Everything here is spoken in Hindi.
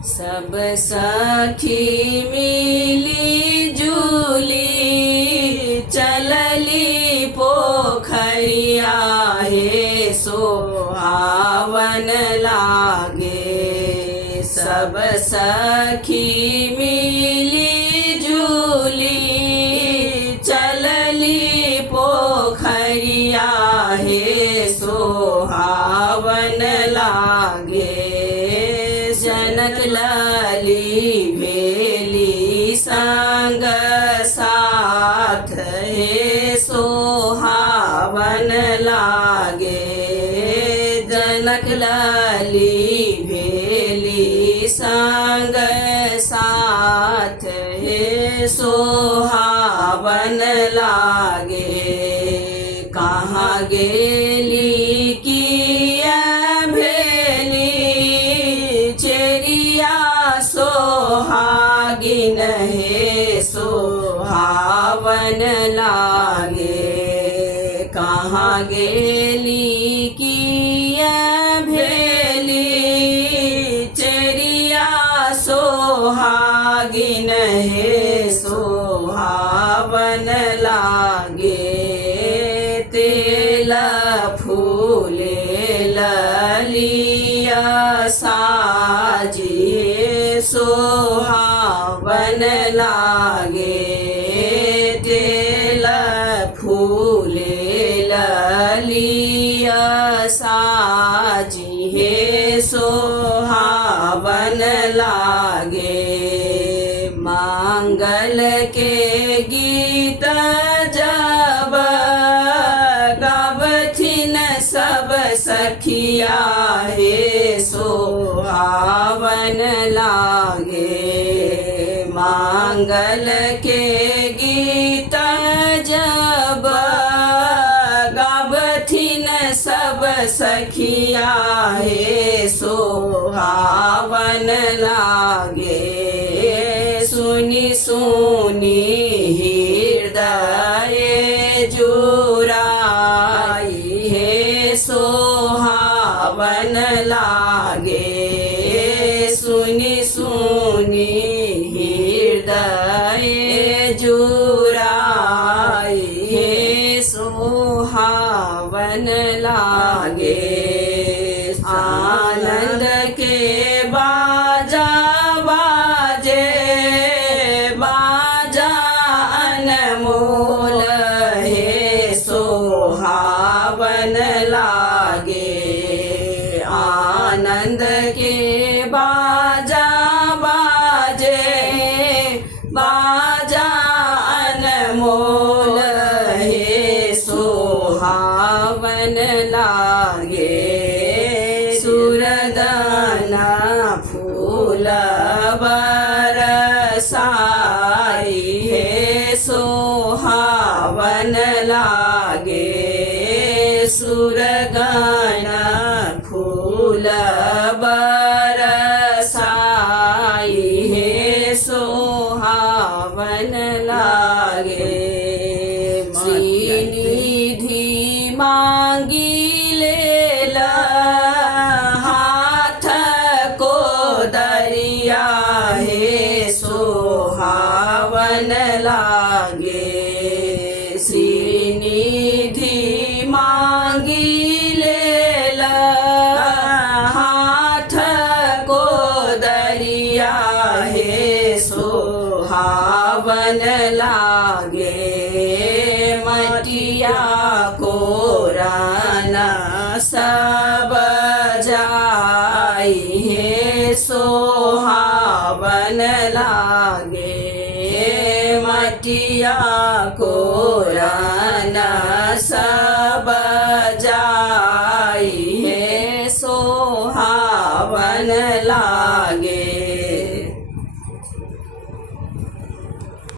सब सखी मिली जुली चलली पोखरिया हे सोहावन लागे। सब सखी मिली जुली चलली पोखरिया हे सोहावन लागे। जनक लाली भेली संग साथ हे सोहावन लागे। जनक लाली भेली संग साथ हे सोहावन लागे। कहाँ गेली किया सोहागिन हे सोहावन लागे। कहाँ गेली किया भेली चेरिया सोहागिन हे सोहावन लागे। तेल फूले ललिया साजिए सोहावन लागे। तेल फूले ललिया साजिए सोहावन लागे। मंगल के गीत जब गावथिन सब सखिया हे सोहावन लागे। मंगल के गीत जब गावथिन सब सखिया हे सोहावन लागे। सुनी सुनी हृदय जुराई हे सोहावन लागे। सुनी सुनी हृदय जुराई हे सोहावन लागे। आनंद के बाजा बाजे बाजा अनमोल हे सोहावन लागे। आनंद के बाजा बाजे बाजा अनमोल हे सोहावन लागे। सुरदना फूल बरसाई हे सोहावन लागे। सुरगन फूल बरसाई हे सोहावन लागे। श्रीनिधि मांगी लेला हाथ को दरिया हे सोहावन लागे। श्रीनिधि मांगी लेला हाथ को दरिया हे सोहावन लागे। मटिया को राना सब जाई हे सोहावन लागे। मटिया को